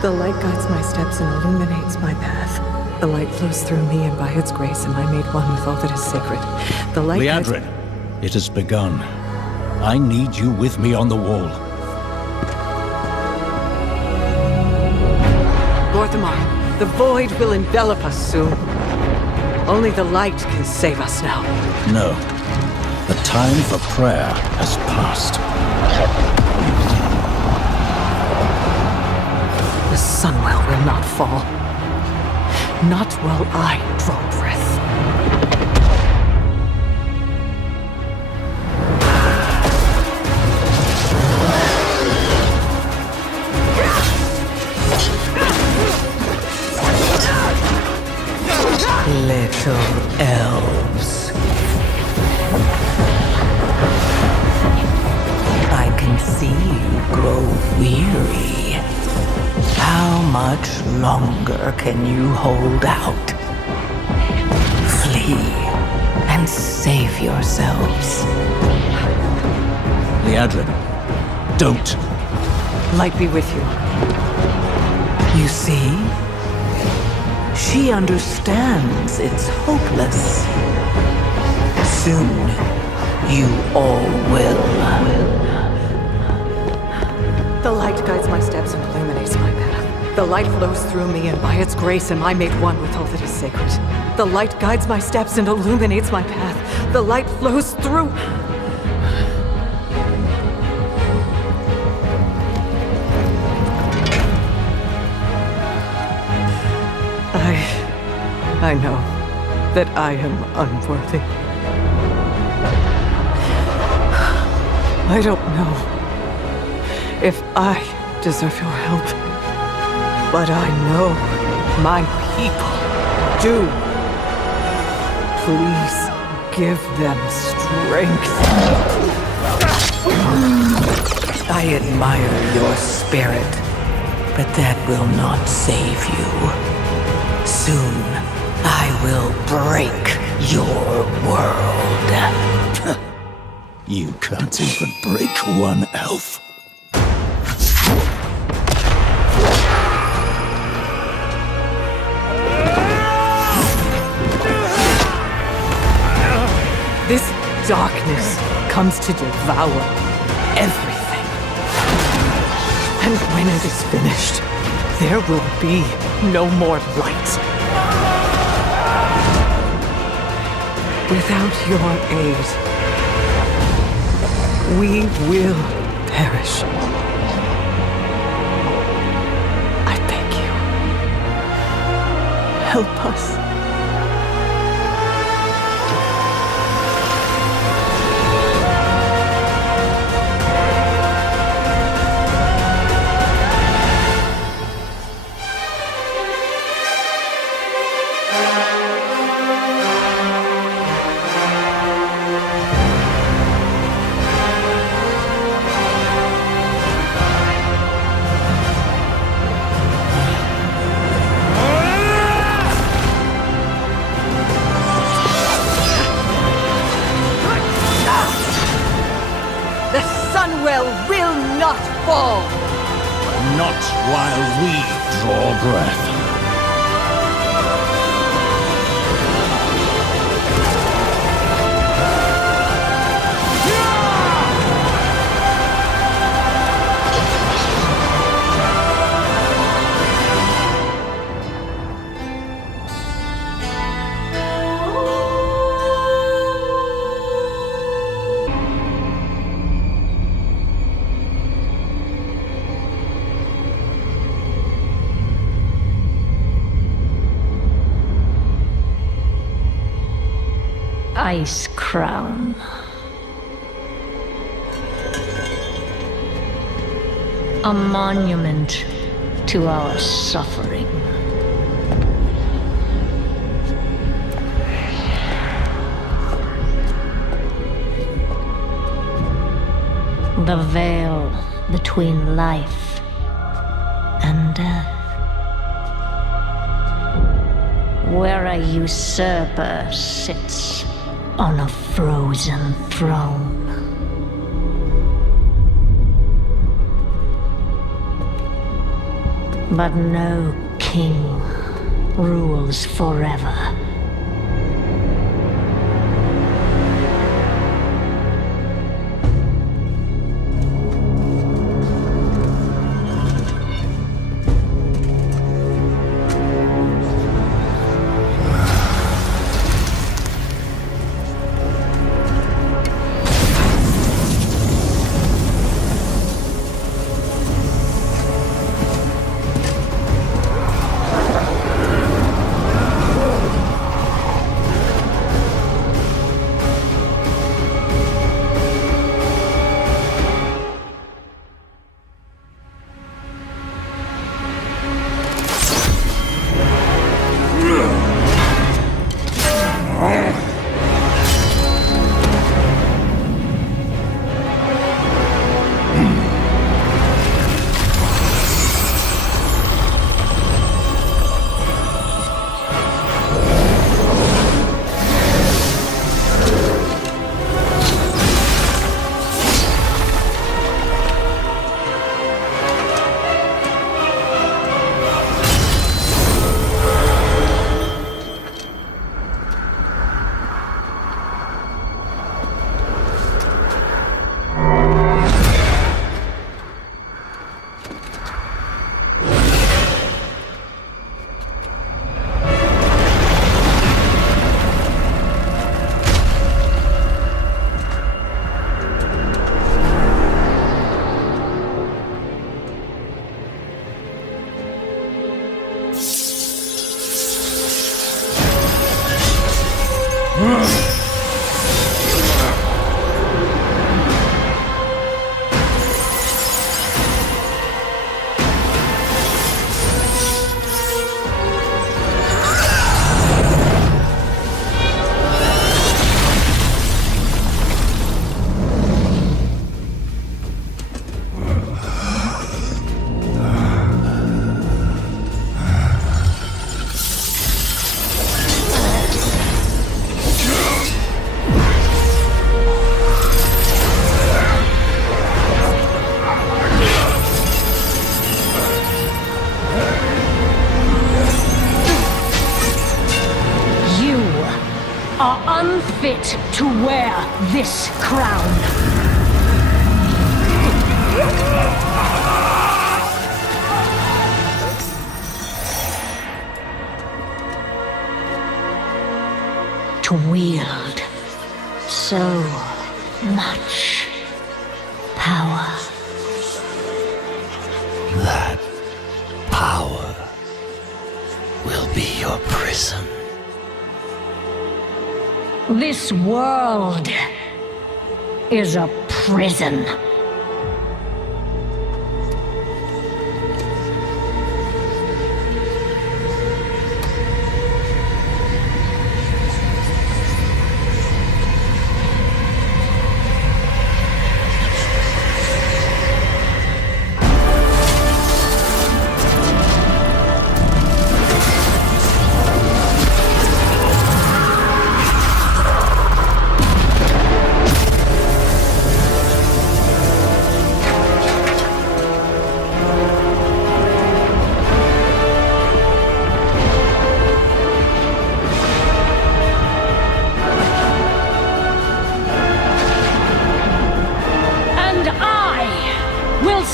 The light guides my steps and illuminates my path. The light flows through me, and by its grace am I made one with all that is sacred. The light Liadrin, it has begun. I need you with me on the wall. Gorthamar, the void will envelop us soon. Only the light can save us now. No. The time for prayer has passed. The Sunwell will not fall. Not while I draw breath. Little elves. I can see you grow weary. How much longer can you hold out? Flee and save yourselves. Liadrin, don't. Light be with you. You see? She understands it's hopeless. Soon, you all will. The light guides my steps and illuminates my path. The light flows through me, and by its grace am I made one with all that is sacred. The light guides my steps and illuminates my path. The light flows through... I know that I am unworthy. I don't know if I deserve your help, but I know my people do. Please give them strength. I admire your spirit, but that will not save you. Soon, I will break your world. You can't even break one elf. This darkness comes to devour everything. And when it is finished, there will be no more light. Without your aid, we will perish. I beg you, help us. Will not fall. Not while we draw breath. Ice Crown. A monument to our suffering. The veil between life and death. Where a usurper sits on a frozen throne. But no king rules forever. Unfit to wear this crown. To wield so much power. That power will be your prison. This world is a prison.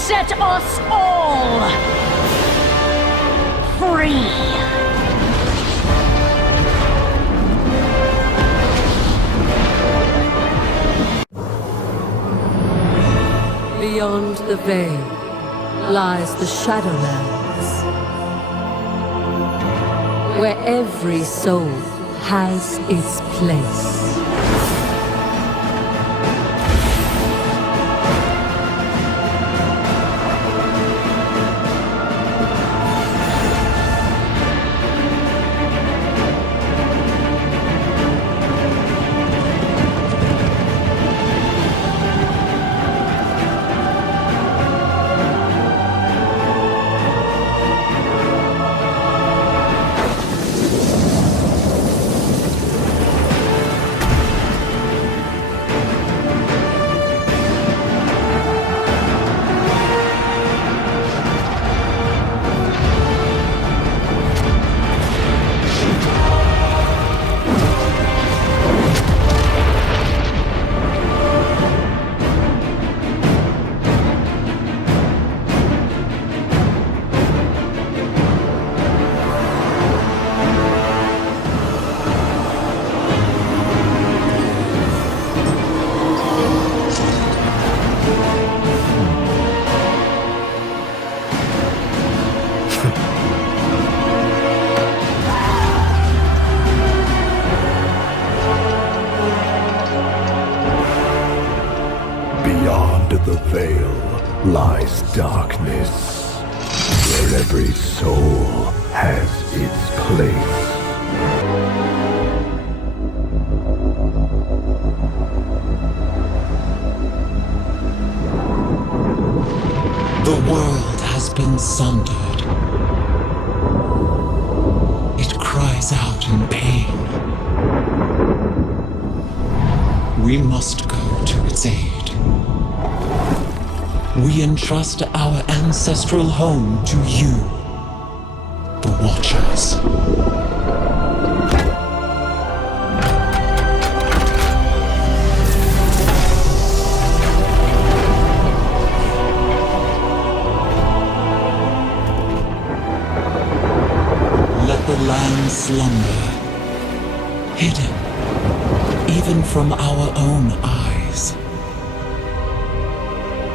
Set us all free. Beyond the veil lies the Shadowlands, where every soul has its place. Under the veil lies darkness, where every soul has its place. The world has been sundered. It cries out in pain. We must go to its aid. We entrust our ancestral home to you, the Watchers. Let the land slumber, hidden even from our own eyes.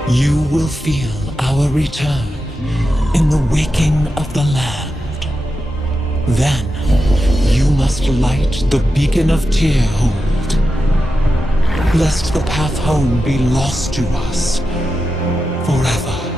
You will feel our return in the waking of the land. Then, you must light the beacon of Tearhold, lest the path home be lost to us forever.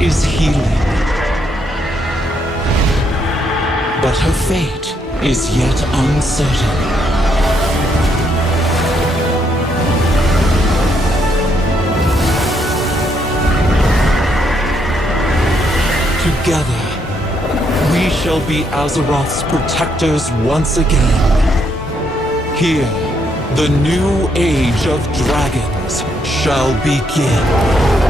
is healing. But her fate is yet uncertain. Together, we shall be Azeroth's protectors once again. Here, the new age of dragons shall begin.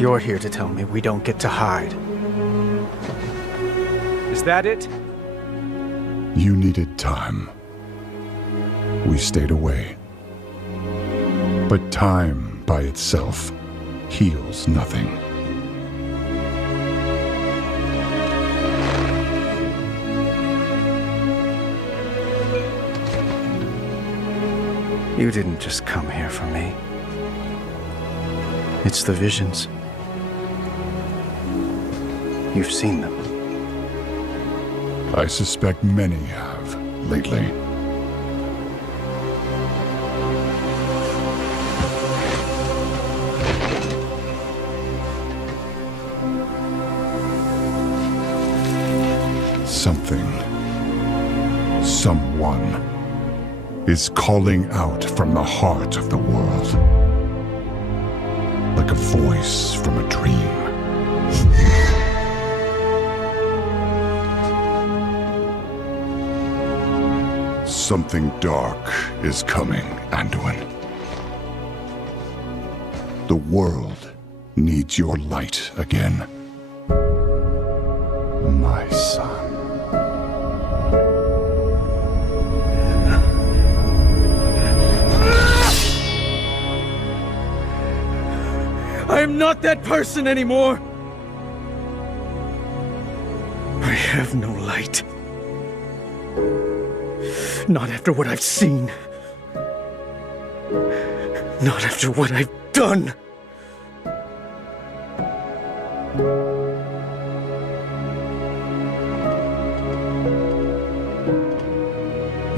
You're here to tell me we don't get to hide. Is that it? You needed time. We stayed away. But time by itself heals nothing. You didn't just come here for me. It's the visions. You've seen them. I suspect many have lately. Something, someone, is calling out from the heart of the world. Like a voice from a dream. Something dark is coming, Anduin. The world needs your light again. My son. not that person anymore! I have no light. Not after what I've seen. Not after what I've done!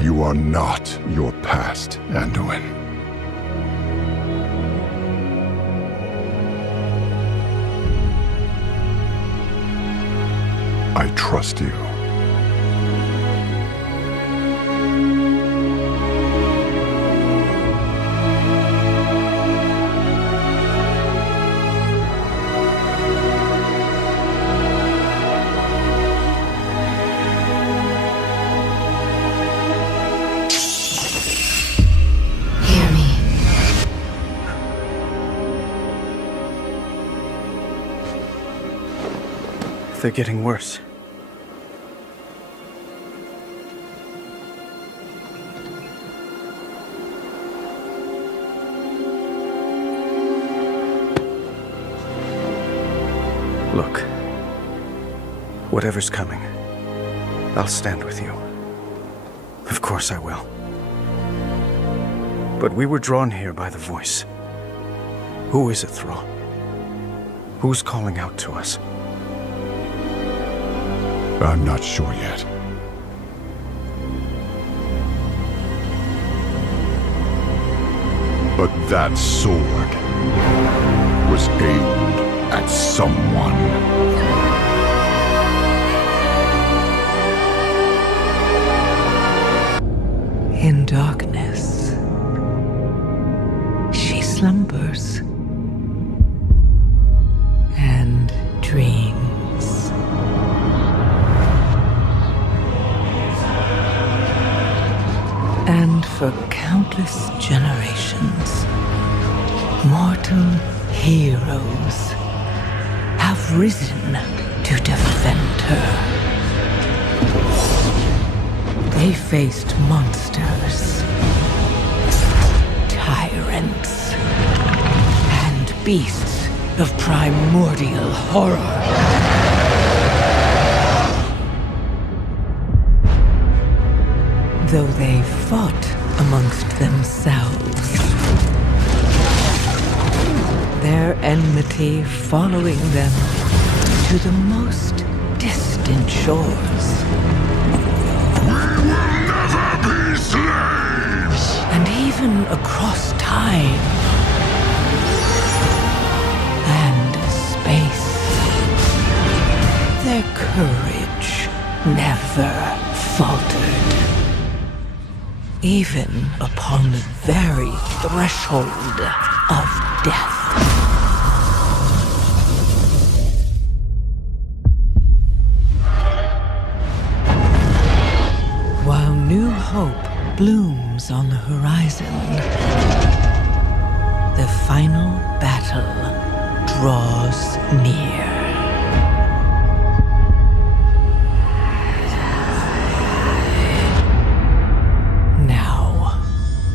You are not your past, Anduin. I trust you. Hear me. They're getting worse. Look, whatever's coming, I'll stand with you. Of course I will. But we were drawn here by the voice. Who is it, Thrall? Who's calling out to us? I'm not sure yet. But that sword was aimed at someone. In darkness, she slumbers and dreams. And for countless generations, mortal heroes have risen to defend her. They faced monsters, tyrants, and beasts of primordial horror. Though they fought amongst themselves, their enmity following them to the most distant shores. Be slaves! And even across time and space. Their courage never faltered. Even upon the very threshold of death. While new hope blooms on the horizon, the final battle draws near. Now,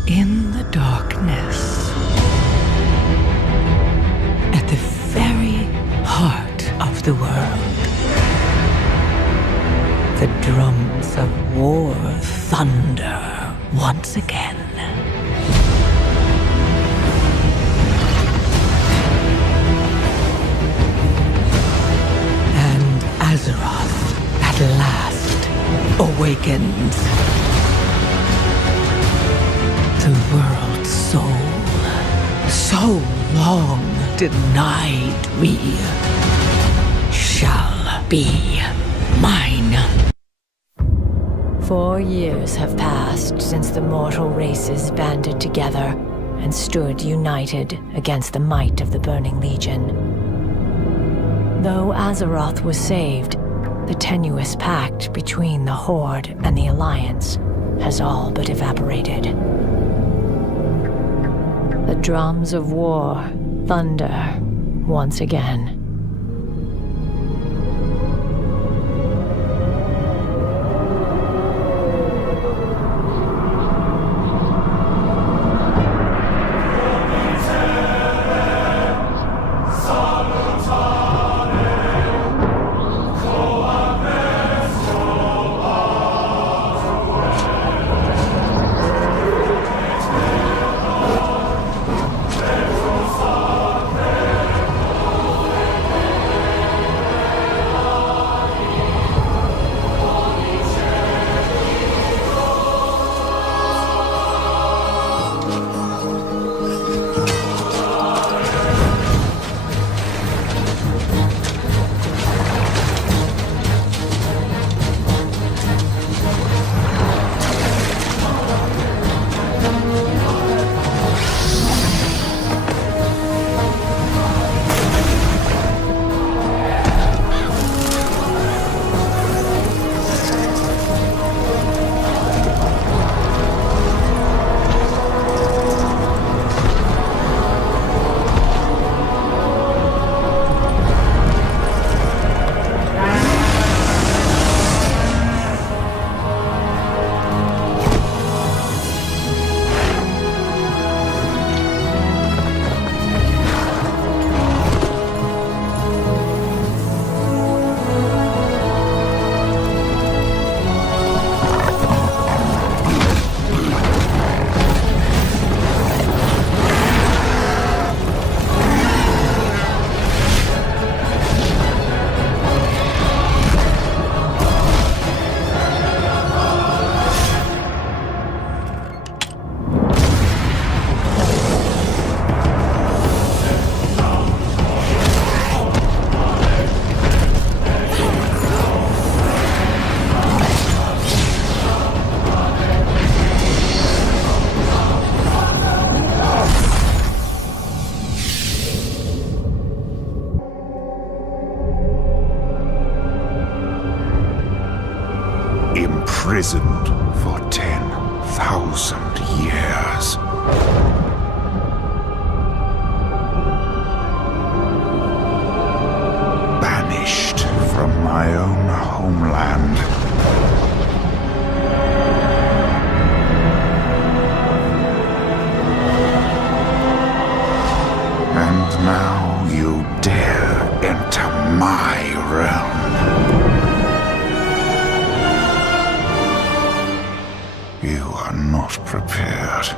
in the darkness, at the very heart of the world, the drums of war thunder once again. And Azeroth at last awakens. The world's soul, so long denied me, shall be mine. 4 years have passed since the mortal races banded together and stood united against the might of the Burning Legion. Though Azeroth was saved, the tenuous pact between the Horde and the Alliance has all but evaporated. The drums of war thunder once again. tears. Banished from my own homeland. And now you dare enter my realm. You are not prepared.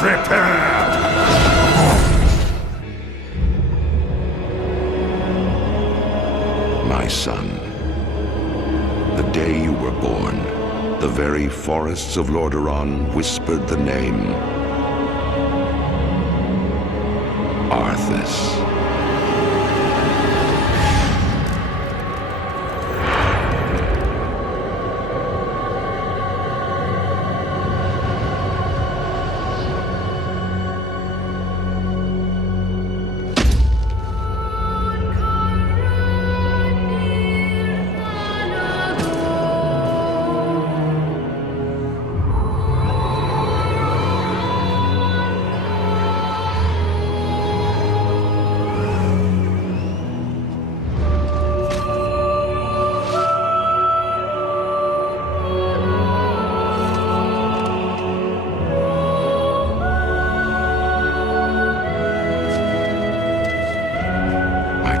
Prepared! My son, the day you were born, the very forests of Lordaeron whispered the name Arthas.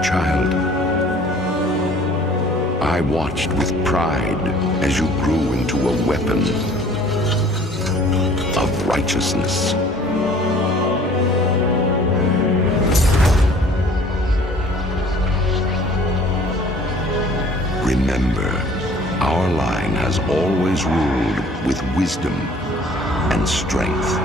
Child, I watched with pride as you grew into a weapon of righteousness. Remember, our line has always ruled with wisdom and strength.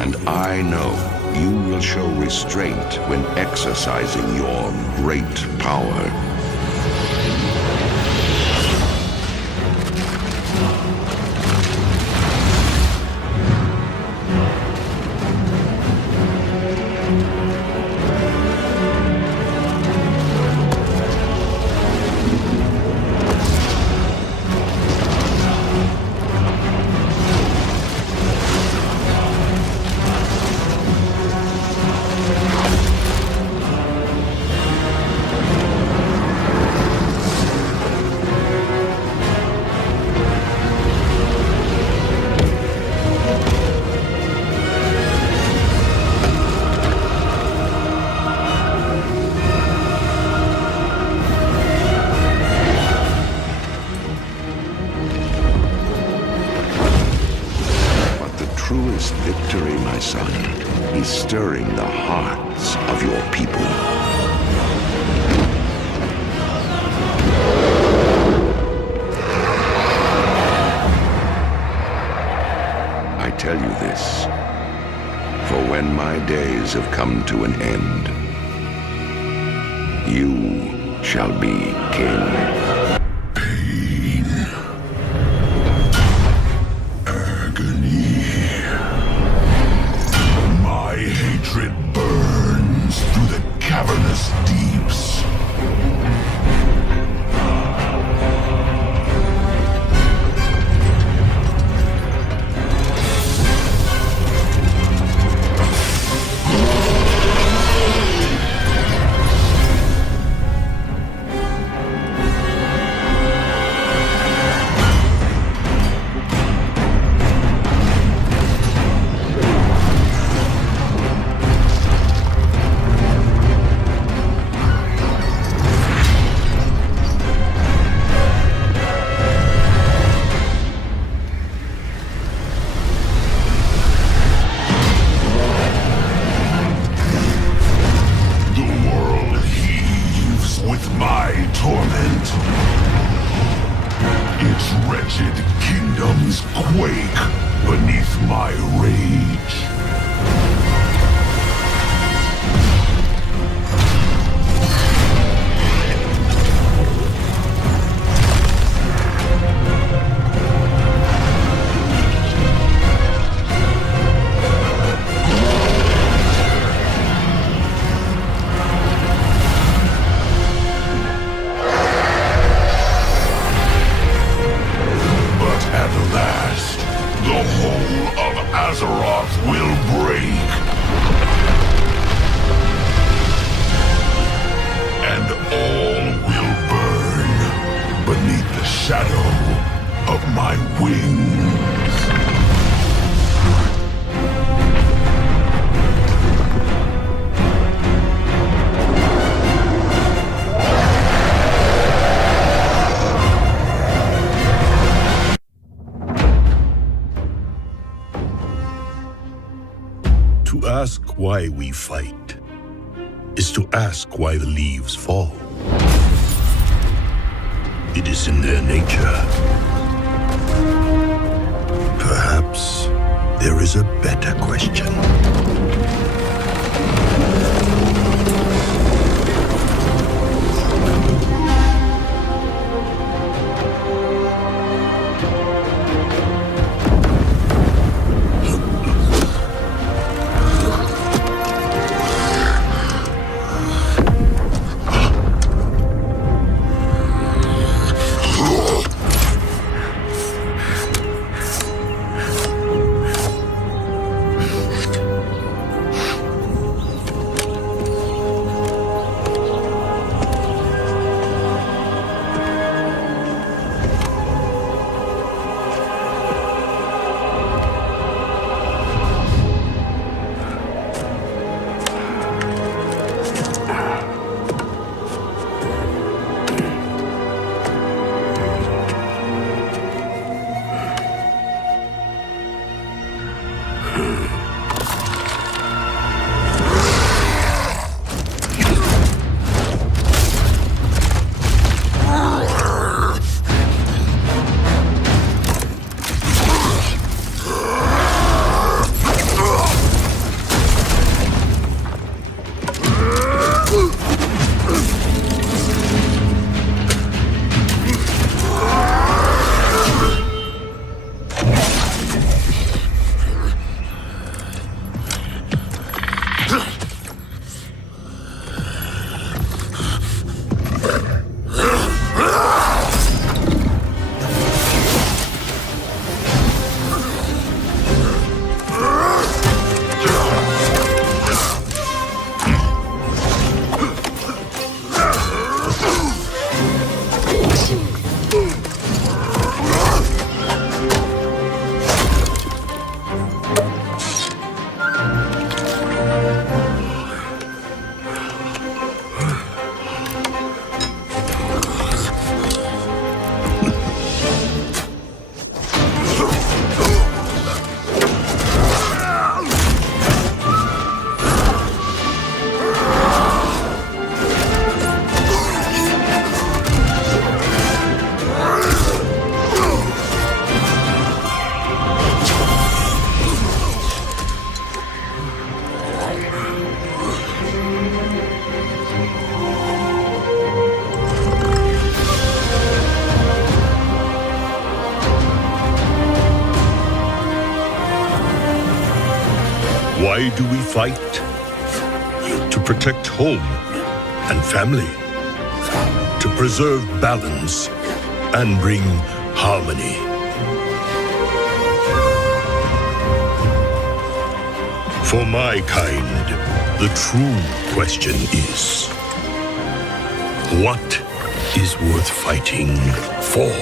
And I know you will show restraint when exercising your great power. Truest victory, my son, is stirring the hearts of your people. I tell you this For when my days have come to an end, you shall be king. Pain. Agony. My hatred burns through the cavernous deeps. Quake beneath my rage. Will break, and all will burn beneath the shadow of my wings. To ask why we fight is to ask why the leaves fall. It is in their nature. Perhaps there is a better question. Why do we fight? To protect home and family. To preserve balance and bring harmony. For my kind, the true question is, what is worth fighting for?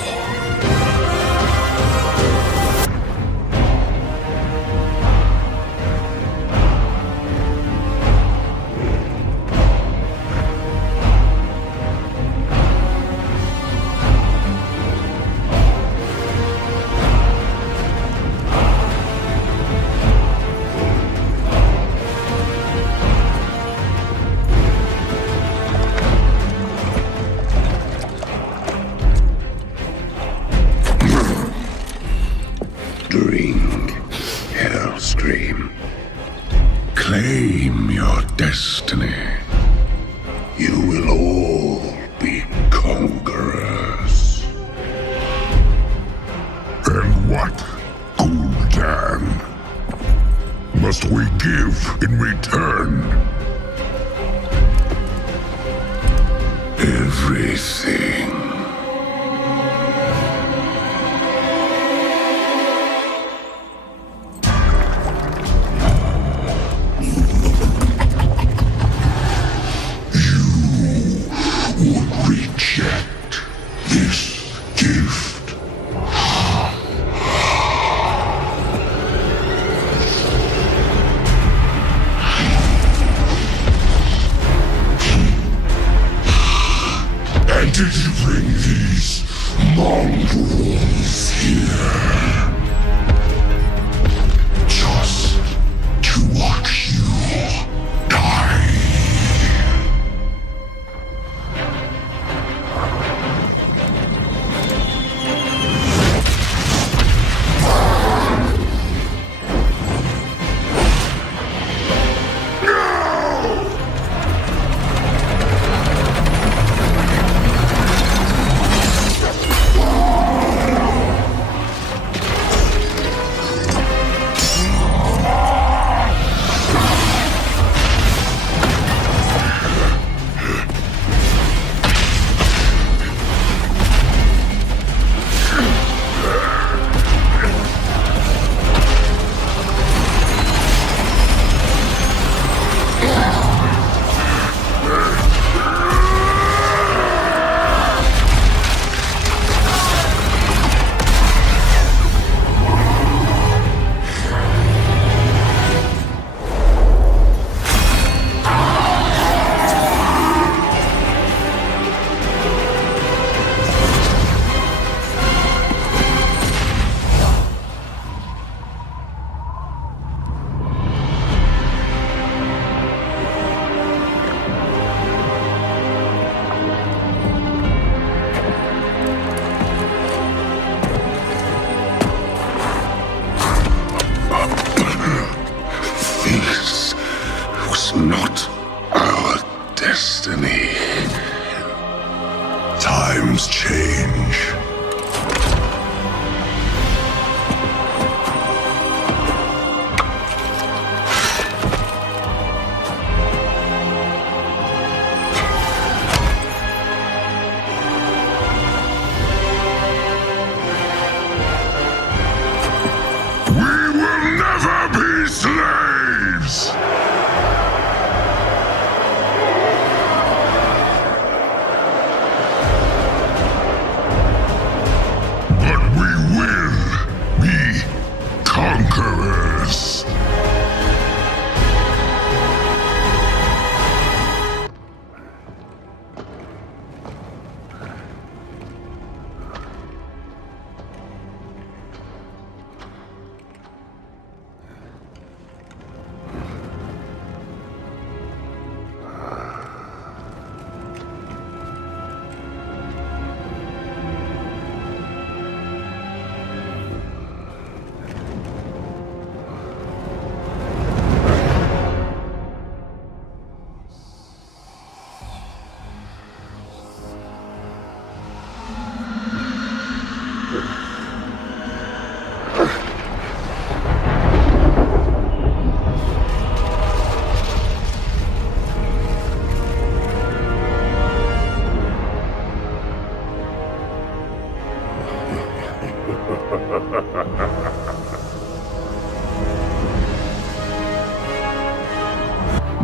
Drink, Hellscream. Claim your destiny. You will all be conquerors. And what, Gul'dan, must we give in return? Everything. Reject this gift. And did you bring these mongrels here? Just to watch you die? Not our destiny. Times change. We will never be slaves!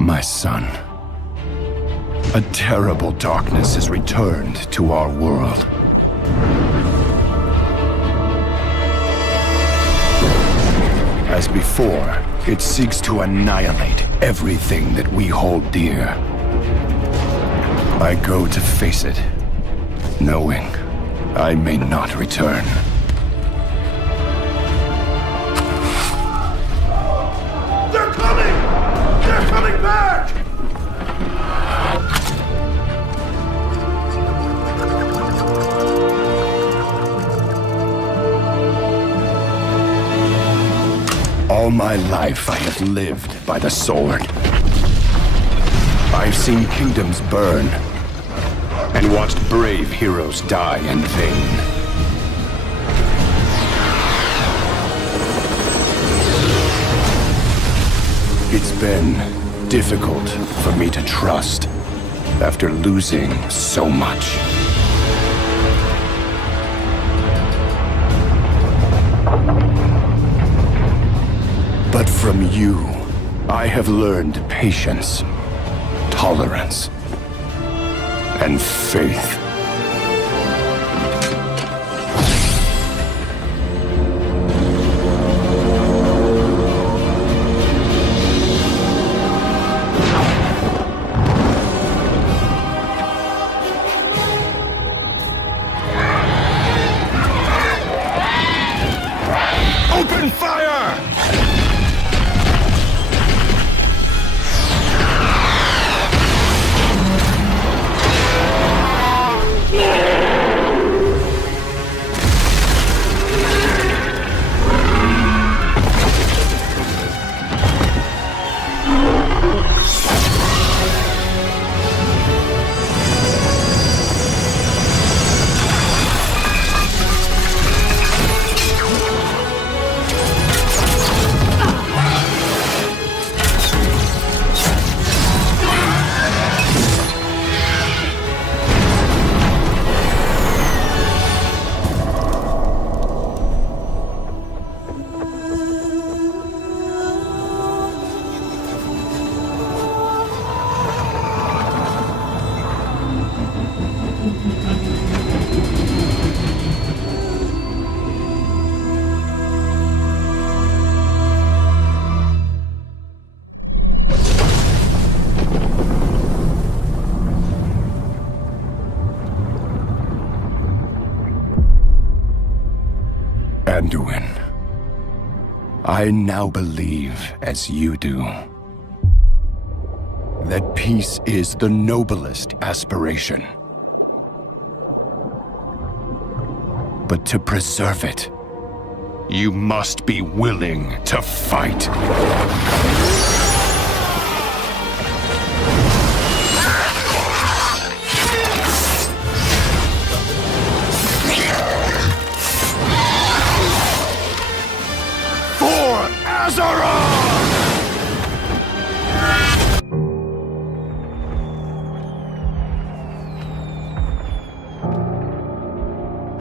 My son, a terrible darkness has returned to our world. As before, it seeks to annihilate everything that we hold dear. I go to face it, knowing I may not return. They're coming! They're coming back! All my life I have lived by the sword. I've seen kingdoms burn and watched brave heroes die in vain. It's been difficult for me to trust after losing so much. But from you, I have learned patience, tolerance, and faith. Open fire! Anduin, I now believe, as you do, that peace is the noblest aspiration. But to preserve it, you must be willing to fight.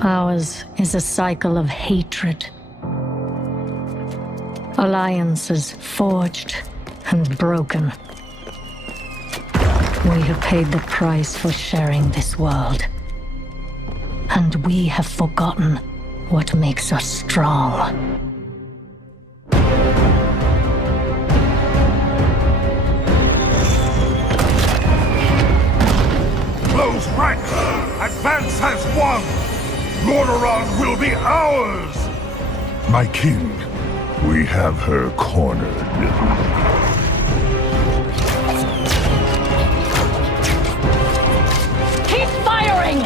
Ours is a cycle of hatred. Alliances forged and broken. We have paid the price for sharing this world. And we have forgotten what makes us strong. Close rank! Advance has won! Lordaeron will be ours! My king, we have her cornered. Keep firing!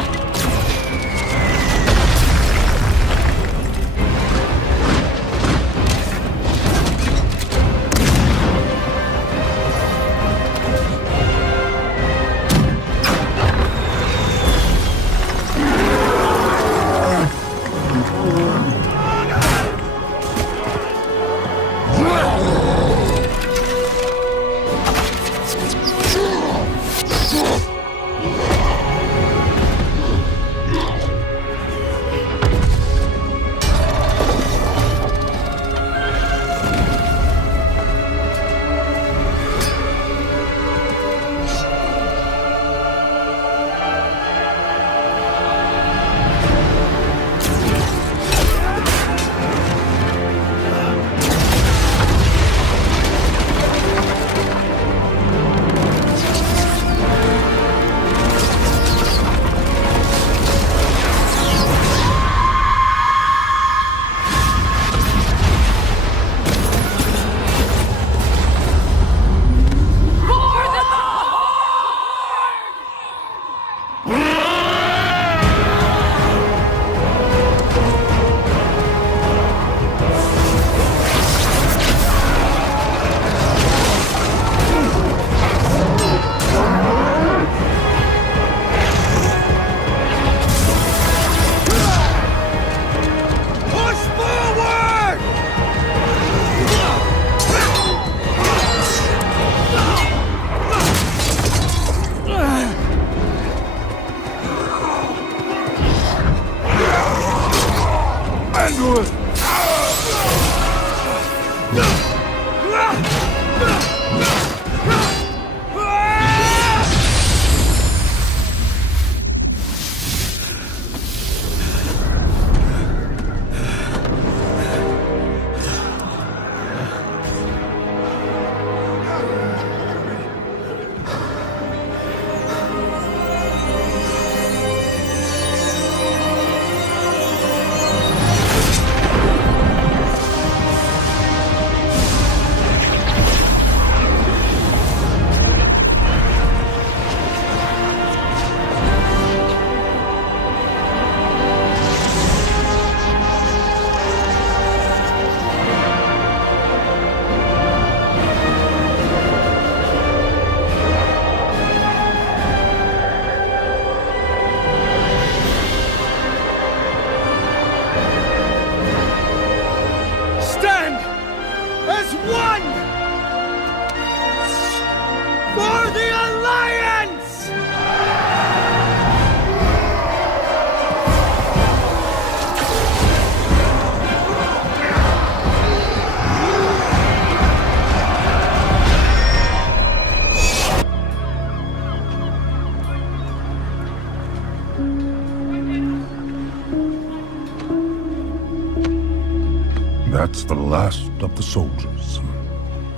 That's the last of the soldiers.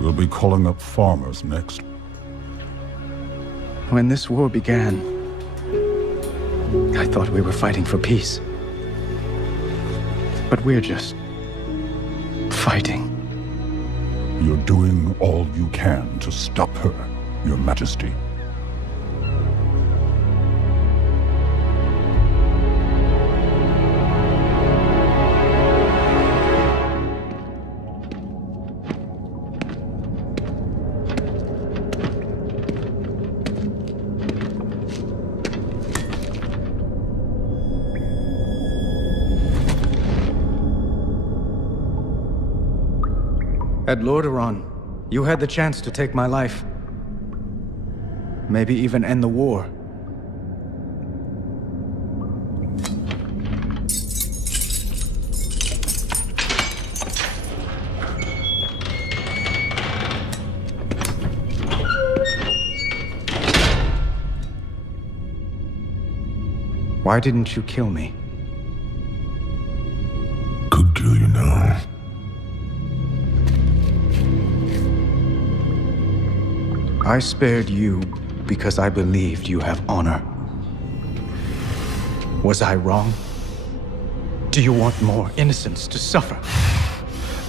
We'll be calling up farmers next. When this war began, I thought we were fighting for peace. But we're just fighting. You're doing all you can to stop her, Your Majesty. At Lordaeron, you had the chance to take my life. Maybe even end the war. Why didn't you kill me? Could kill you now. I spared you because I believed you have honor. Was I wrong? Do you want more innocents to suffer?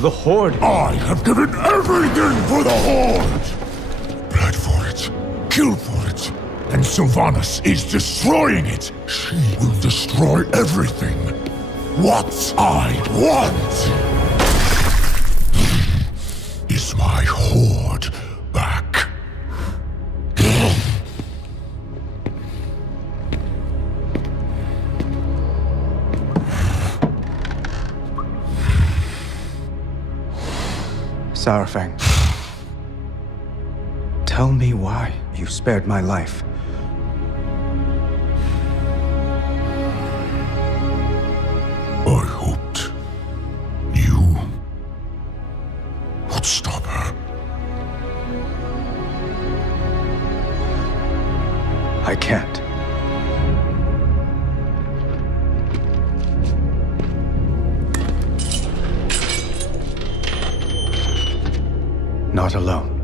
The Horde... I have given everything for the Horde! Bled for it, killed for it, and Sylvanas is destroying it! She will destroy everything! What I want is my Horde back. Saurfang, tell me why you spared my life. I hoped you would stop her. I can't. Not alone.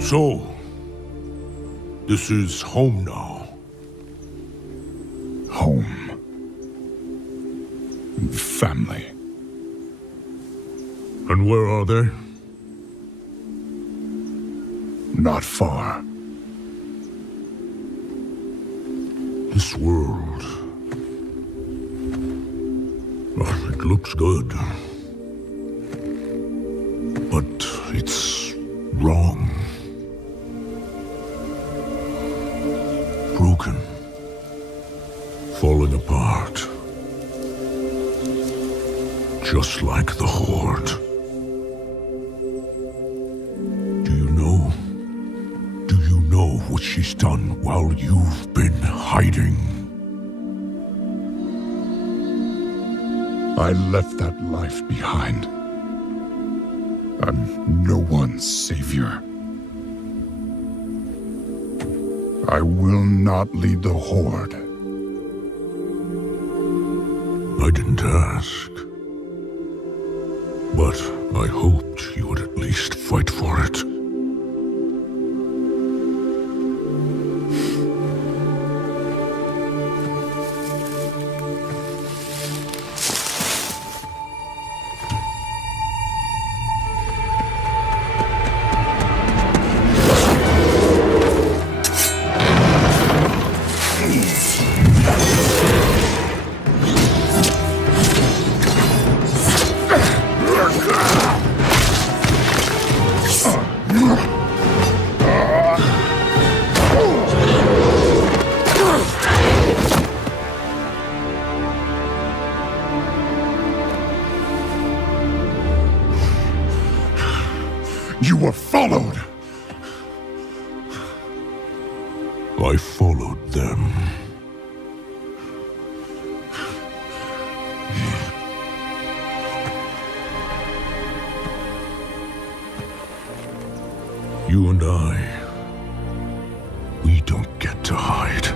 So, this is home now. Home. Family. And where are they? Not far. This world. Well, it looks good. But it's wrong. Broken. Falling apart. Just like the Horde. Do you know? Do you know what she's done while you've been hiding? I left that life behind. I'm no one's savior. I will not lead the Horde. I didn't ask. But I hoped you would at least fight for it. You were followed! I followed them. You and I, we don't get to hide.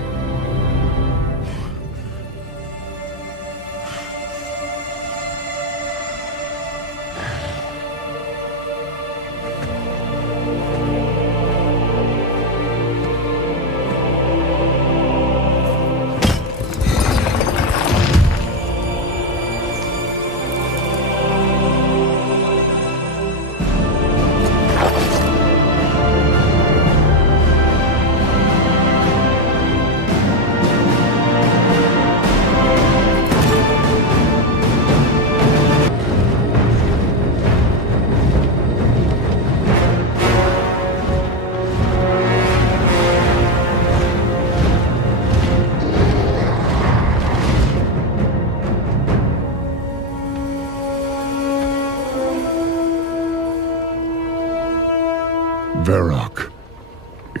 Varrock,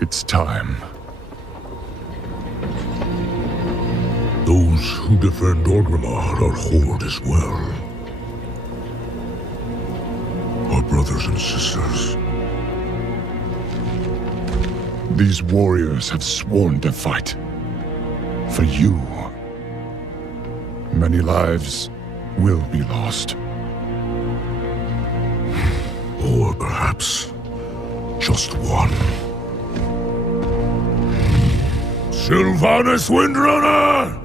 it's time. Those who defend Orgrimmar are Horde as well. Our brothers and sisters. These warriors have sworn to fight. For you. Many lives will be lost. Or perhaps just one. Sylvanas Windrunner!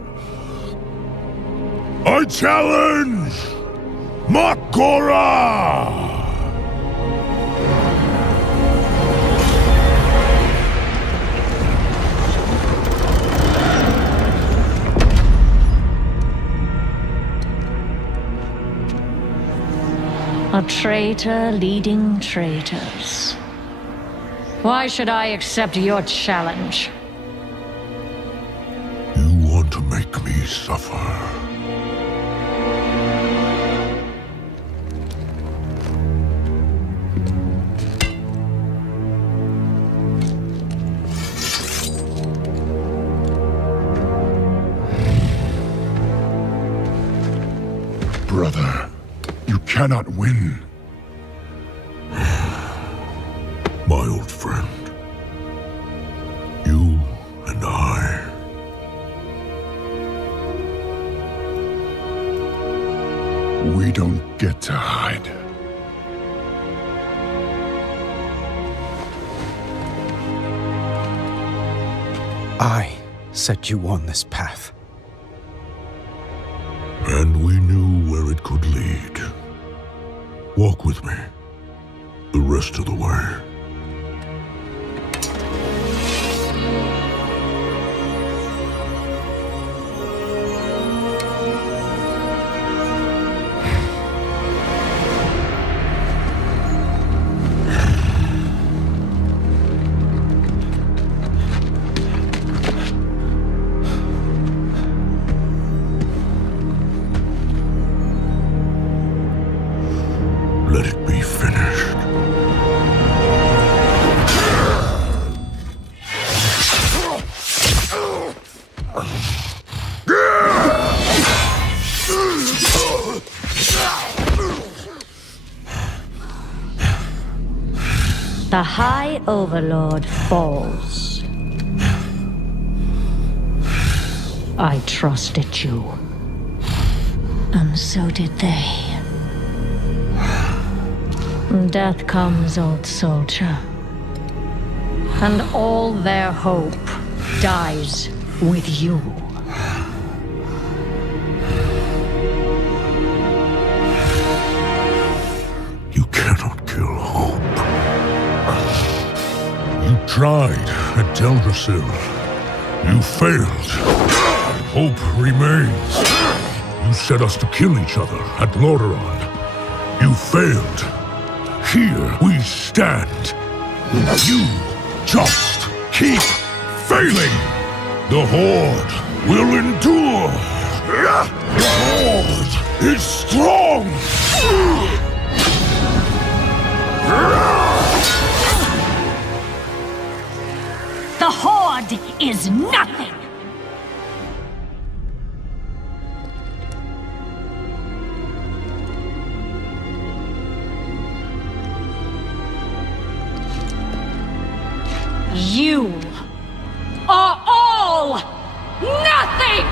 I challenge Mak'gora! A traitor leading traitors. Why should I accept your challenge? You want to make me suffer. Brother, you cannot win. My old friend. You and I. We don't get to hide. I set you on this path. And we knew where it could lead. Walk with me. The rest of the way. Let it be finished. The High Overlord falls. I trusted you. And so did they. Death comes, old soldier. And all their hope dies with you. You cannot kill hope. You tried at Teldrassil. You failed. Hope remains. You set us to kill each other at Lordaeron. You failed. Here we stand. You just keep failing. The Horde will endure. The Horde is strong. is nothing! You are all nothing!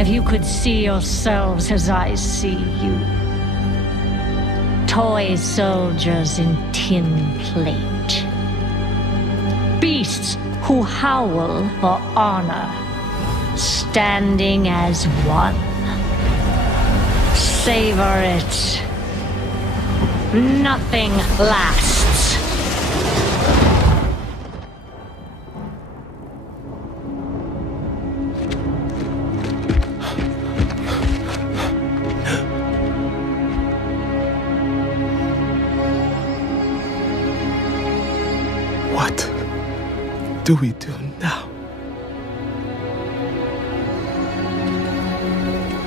If you could see yourselves as I see you, toy soldiers in tin plate, beasts who howl for honor, standing as one. Savor it. Nothing lasts. What do we do now?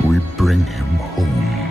We bring him home.